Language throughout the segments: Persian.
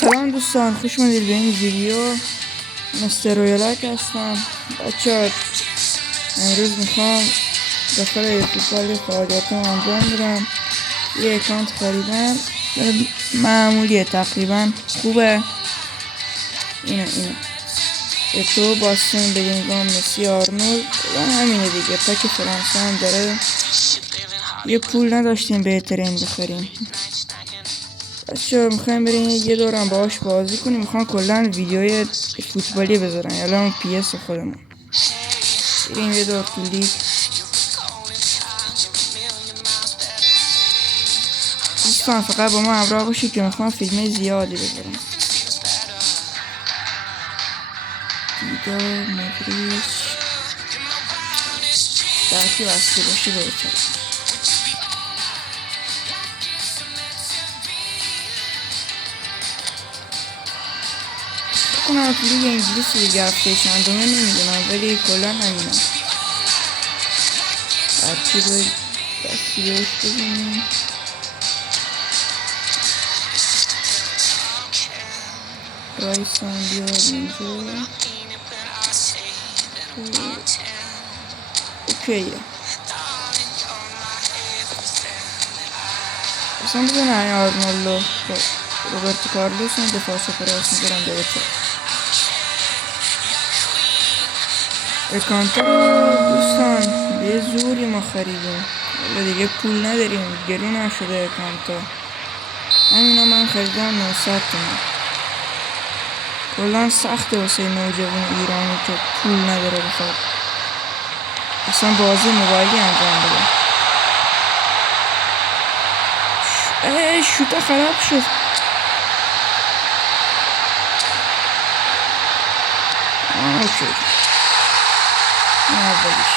سلام دوستان، خوش اومدید به این ویدیو. مستر رویالک هستم. بچه امروز میخوام داخل فوتبال فعالیتم انجام بدم. یه اکانت خریدم معمولیه، تقریبا خوبه. اینه اتو باستن بلینگام مسی آرنولد و همینه دیگه. پاک فرانسه هم داره. یه پول نداشتیم بهترین بخریم. بچه میخوایم بریم یه دورم باهاش بازی کنیم. میخوام کلا ویدیوی فوتبالی بذارم، یعنی اون پی اس خودمون. بریم یه دور تو لیگ. دوستان فقط با ما همراه باشید که میخوام فیلم زیادی بذارم. دیدار مدریش درکی واسه باشه بهتره. کنم تو لیگ انگلیسی دیگه هفته چندمه نمیدونم، ولی کلا همینم. هرچی باید دستی بهش بزنیم. رایسان بیاد اینجا. اوکیه. اصلا بزنه های آرنولدو روبرتو کارلوس این دفاع چپ راست میذارم به چپ. اکانتا رو دوستان به زوری ما خریدیم، ولی دیگه پول نداریم، گرون هم شده اکانتا. همینا من خریدم 900 تومن. کلان سخته واسه نوجوان ایرانی که پول نداره بخواد اصلا بازی موبایلی انجام بده. شوته خراب شد. اوکی اولیش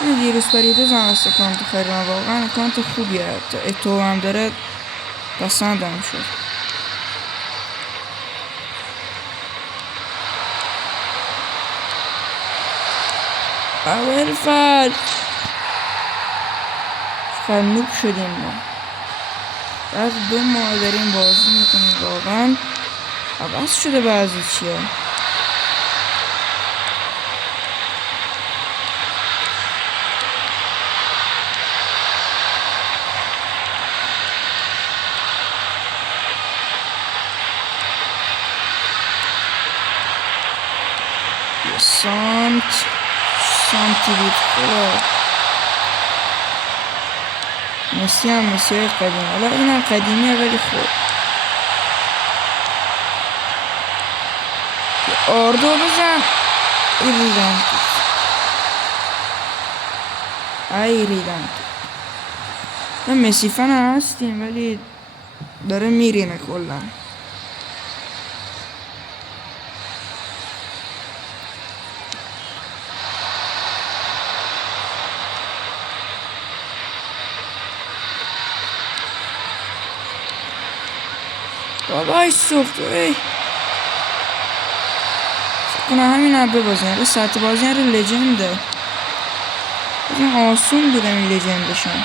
این دیروز پریدوز هم از اکانت خریدم. واقعا اکانت خوبیه، اتو هم داره، پسندم شد. اول فصل نوب شدیم ما. از 2 ماه داریم بازی میکنیم. واقعا عوض شده بعضی چیه. سانتی بود خدا. مسی هم مسی قدیم، حالا این هم قدیمیه ولی خوب. آردو بزن. ریدم تو. مسی فن هستیم ولی داره میرینه کلا. بابای سخت فکر کنم همین هم ببازن. سطح بازی رو لجنده. این آسون بودم این لجندشان.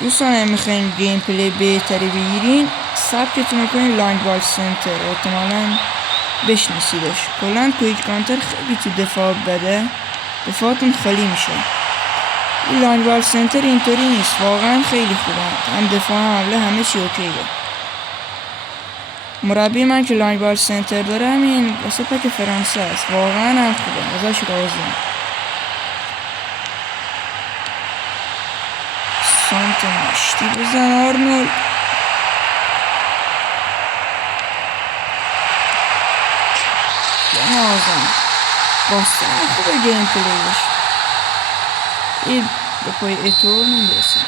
دوستان میخواین گیم پلی بهتری بگیرین سبکتون رو کنین لانگ بال سنتر. احتمالا بشناسیدش. کلن کویک کانتر خیلی تو دفاع بده، دفاعتون خالی میشه. این لانگ بال سنتر اینطوری نیست، واقعا خیلی خوبه. هم دفاع هم حمله همه چی اوکیه. مربی من که لانگ بال سنتر داره همین واسه پاک فرانسه است. واقعا هم خوبه، ازش راضیم. سانت مشتی بزن آرنولد. بنازم باستن خوبه گیم پلیش. این به پای اتو نمیرسه.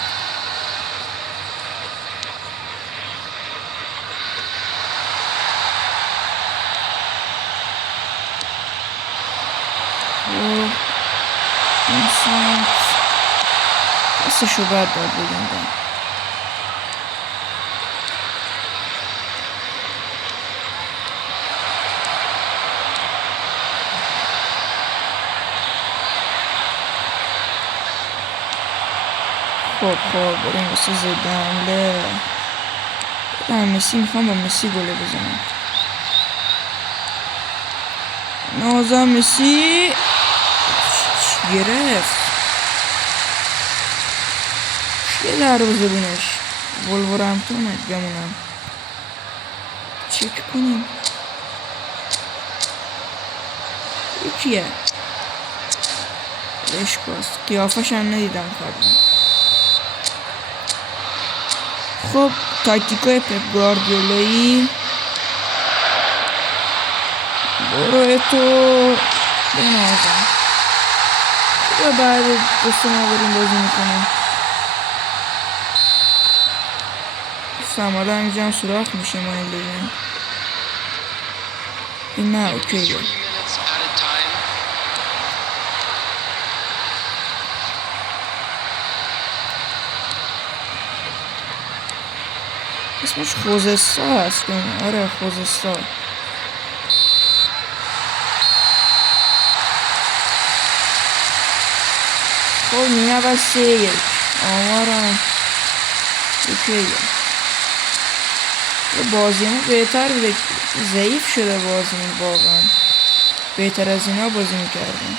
این سانت دستشو باید داد بگم. خب بریم واسه ضد حمله. مسی میخوام با مسی گله بزنم. نازم مسی گرفت. یه دروازه بینش ولورهمپتون بمونم. چک کنیم یکیه لشکاست. قیافش هم ندیدم قبلا. خب تاکتیکای پپ گواردیولایی. برو تو بنازم. و بعد دست ما بریم بازی میکنم. گفتم حالا همینجا هم سراخ میشه ما این لیگن. این نه اوکیه. اسمش خوزستا هست کنه. آره خوزستا. خب نیمه اول 3-1 آمارم اوکیه. بازیمون بهتر بوده. ضعیف شده بازیمون واقعا. بهتر از اینا بازی میکردم.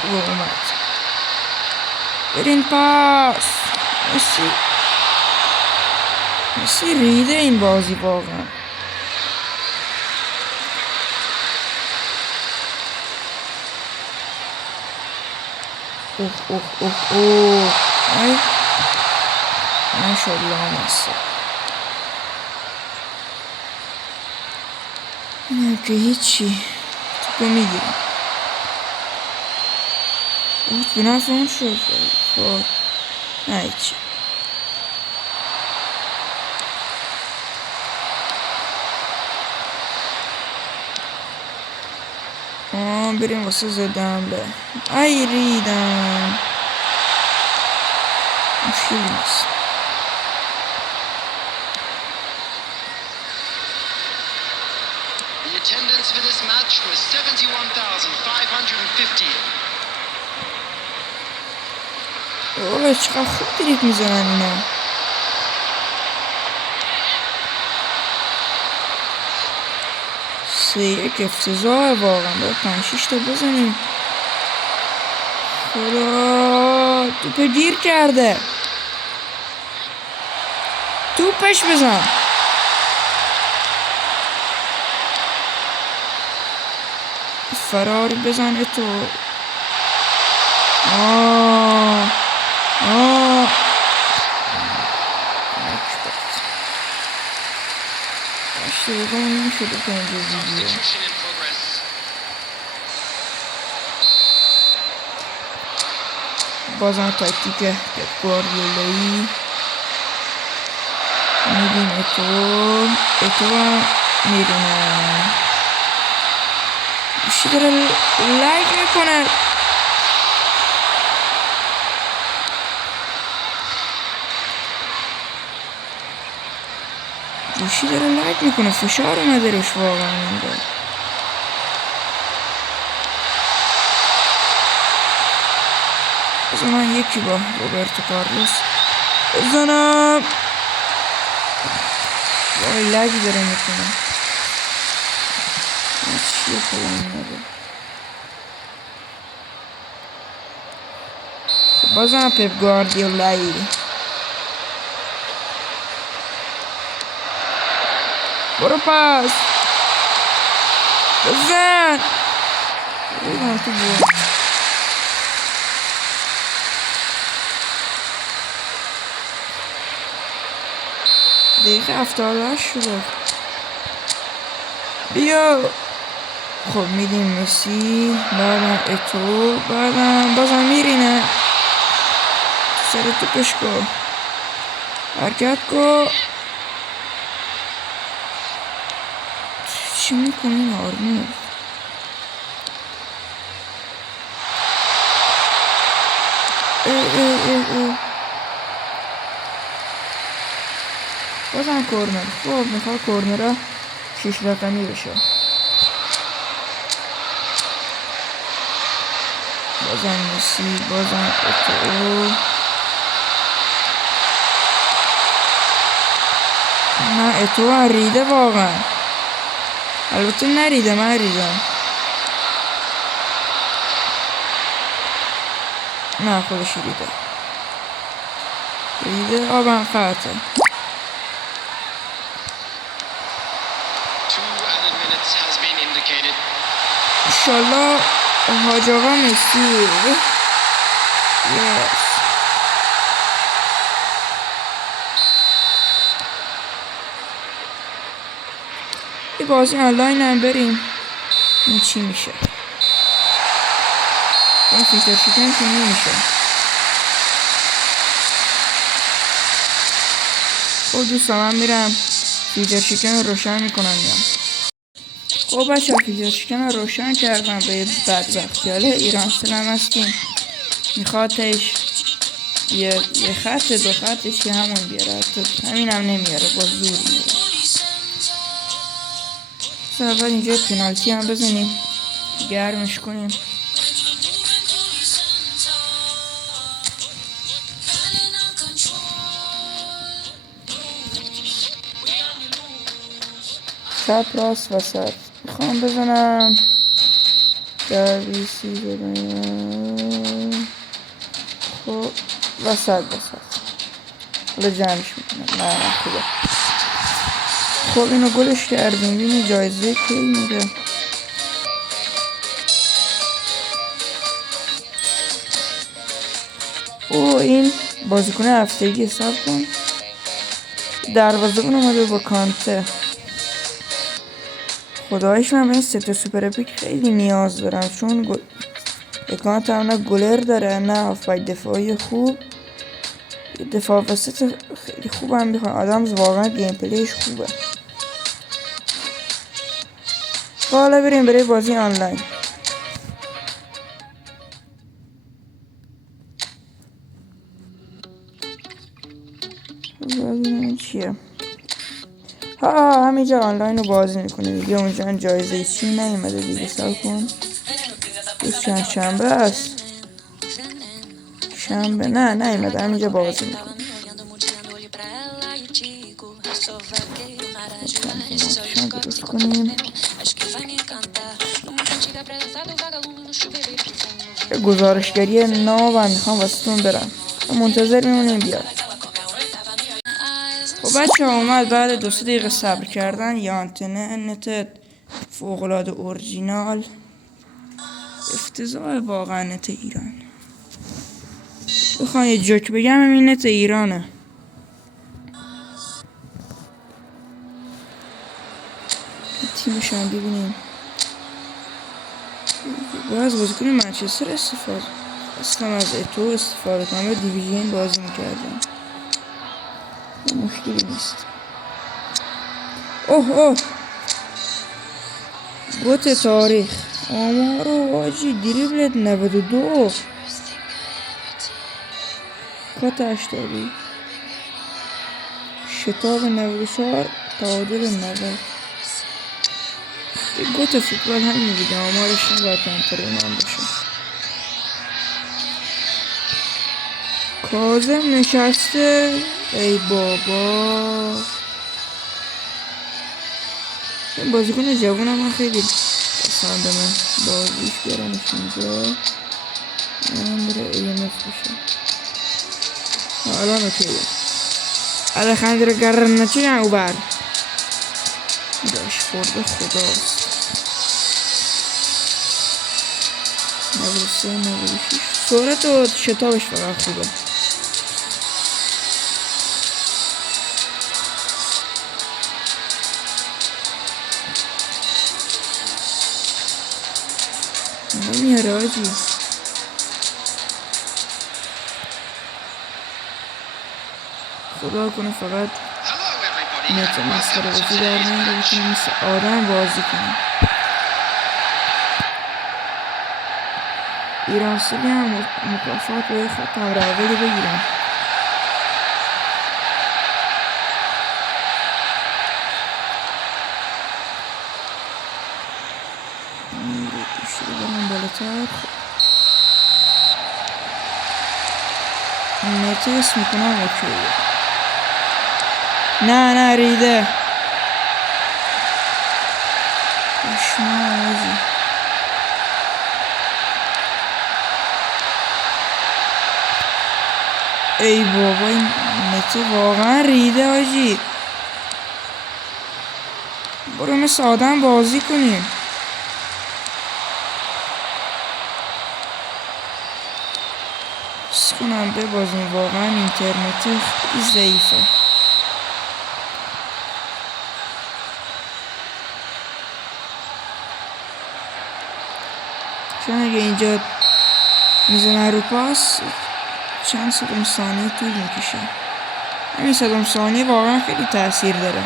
خوب اومد. برین پاس. مسی ریده این بازی واقعا. اوه ای ماشاءالله مسی. اینه که هیچی توپو میگیرم. به نفع اون شد. خب نه هیچی. بریم واسه ضد حمله. ای ریدم. مشکلی نیست. The attendance for this match was 71,550. اوه چقدر خوب دریبل میزنن اینا. یک افتضاح واقعا. باید 5-6 تا بزنیم. خدا توپ گیر کرده. توپش بزن. فراری بزن تو. بازم تاکتیک پپ گواردیولایی. میدیم اتو هم میرونه. گوشی داره لایک میکنه. گوشی داره لایک میکنه. فشار اومده روش واقعا اینجا. بذار من یکی با روبرتو کارلوس بزنم. وای لگی داره میکنه. چیه پلان نده. بازم پپ گواردیولایی. برو پاس بزن. بزن تو بود. دقیقه 78 شده. بیا. خب میدیم مسی. بعدم اتو. بعدم بازم میرینه. سر توپش کو. حرکت کو. چی میکنه این آرمون؟ بازم کورنر. خب میخواد کورنر 6 رقمی بشه. بازم مسی، بازم اتو. نه اتو ریده واقعا. البته نریده، من ریدم. نه خودش ریده آبم خطه. 2 added minutes has been indicated. انشالله حاج آقا مسی. یس. یه بازی آنلاین هم بریم. این چی میشه؟ این فیلتر شکن که نمیشه. خب دوستان من میرم فیلتر شکن رو روشن میکنم یا. خب بچه فیلتر شکن رو روشن کردم به بدبختی. حالا ایران سلام هستیم. میخوادش یه خط دو خطش که همون بیاره. همین هم نمیاره، با زور میاره. اول اینجا پنالتی هم بزنیم، گرمش کنیم. چپ راست وسط میخوام بزنم. درویسی بزنم. خب وسط حالا جمعش میکنم. نه خوبه. خب اینو گلش کردیم. بینی جایزه کی میده. او این بازیکن هفتگی حساب کن. دروازه‌بان اومده با کانته. خدایش من به این سه تا سوپر اپیک خیلی نیاز دارم، چون اکانت هم نه گلر داره نه هافبک دفاعی خوب. دفاع وسط خیلی خوب هم میخوام. آدمز واقعا گیم پلیش خوبه. حالا بریم برای بازی آنلاین. بازی چیه؟ ها همینجا آنلاین رو بازی میکنه دیگه. اونجا جایزه چی نیومده دیگه. سال کن چند شنبه است. شنبه نه نیومده. همینجا بازی میکنه. درست کنیم. گزارشگری ناو هم میخوام واسهتون برم. منتظر میمونیم بیاد. خب بچه اومد بعد 2 دقیقه صبر کردن. یا آنتنه نت فوق‌العاده اورجینال. افتضاح واقعا نت ایران. بخوام یه جوک بگم این نت ایرانه. تیمش هم ببینیم. باز بازیکن منچستر استفاده از اتو استفاده کنم. به دیویژن بازی میکردم. مشکلی نیست. اوه گوت تاریخ آمارو واجی. دریبلت 92. کات 80. شتاب 94. تعادل 90. گوت فوتبال همین دیگه. آمارش نباید کمتر اونم باشه. کاظم نشسته. ای بابا این بازیکن جوونم من خیلی پسندمه. بازیش بیارمش اینجا. من بره ایمف بشه. الان اوکیه. الخندر گرنچه او بر داشت خورده خداست. 93 96. سرعت و شتابش فقط خوبه. نمیاره آجی. خدا کنه فقط نت مسخره بازی در میاره بتونیم مثل آدم بازی کنیم. ایران سالی هم مکافات باید خود تمر اولی بگیرم. بهتر. مته اسم میکنم اوکی. نه ریده بشمازی. ای بابا این مته واقعا ریده آجی. برو مثل آدم بازی کنیم. بس کنم ببازیم. واقعا اینترنت خیلی ضعیفه. چون اگه اینجا میزنن رو پاس چند صدم ثانیه طول میکشه. همین صدم ثانیه واقعا خیلی تاثیر داره.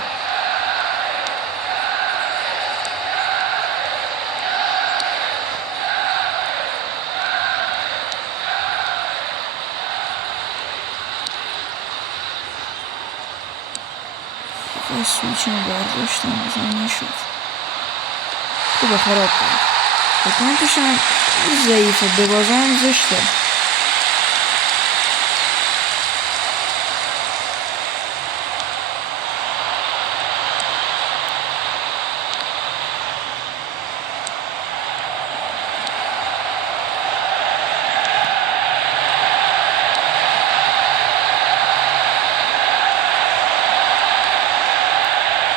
سویچم برداشتم بزن نشد. خوبه خراب کرد. بکنتش هم ضعیفه. ببازم زشته.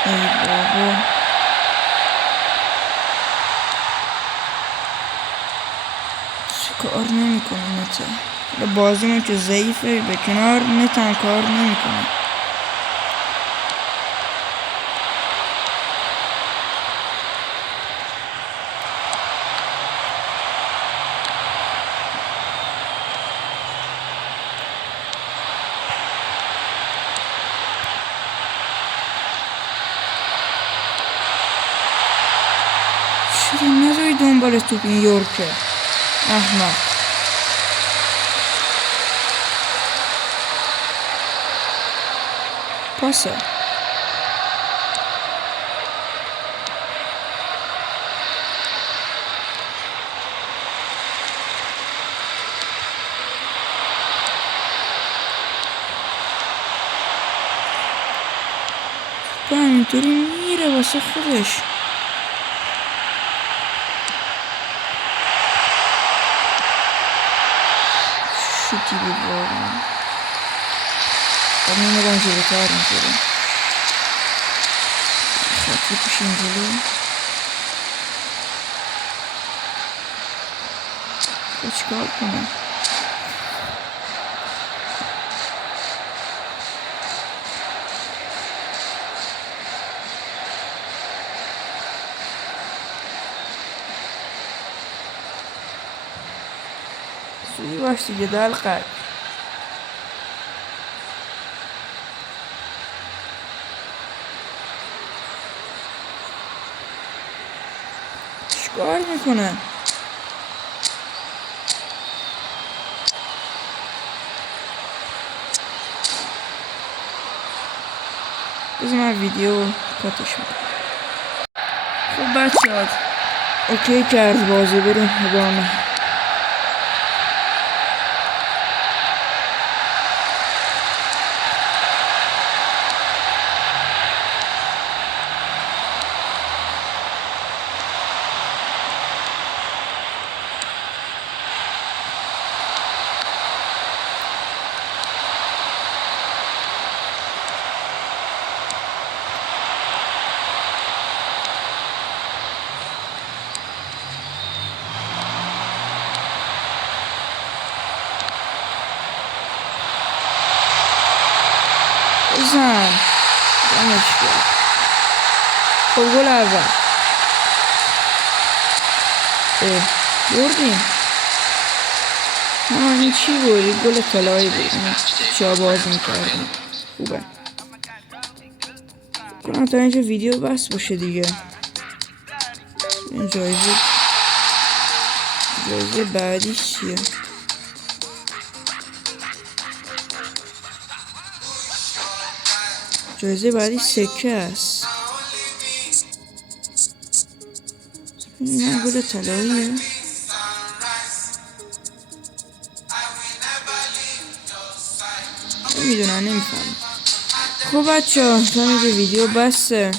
ای بابا کار نمیکنه نته. بازیمون که ضعیفه به کنار نتم کار نمیکنه. چرا نذاری دنبال توپ این یورکه احمد. پاسه با همینطوری میره واسه خودش. شوتی بود واقعا. از میمدن جلوتر میزدم. خطی پشیم جلو. خود چکار کنم. سوی باش دیگه دلقک. چیکار میکنه؟ بذار من ویدیو کاتش میکنم. خب بچه ها اوکی کرد بازی. بریم ادامه. بزن دمش کرد. خب گل اول بردیم. این چی بود؟ گل طلایی بود. چا باز میکردیم. خوبه کنم تا اینجا ویدیو بس باشه دیگه. این جایزه بعدیش چیه؟ جایزه بعدی سکه است. این گل طلاییه. میدونن نمیفهمم. خب بچه ها تا اینجا ویدیو بسته.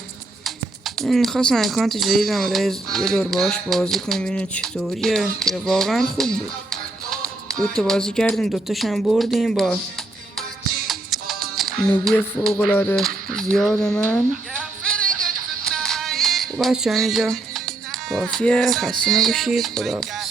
این خواستم اکانت جدیدم برای یه دور باش بازی کنیم ببینیم چطوریه که واقعا خوب بود. دوتا بازی کردیم دوتاش هم بردیم با نوبی فوق‌العاده زیاد من. خب بچه ها اینجا کافیه، خسته نباشید، خداحافظ.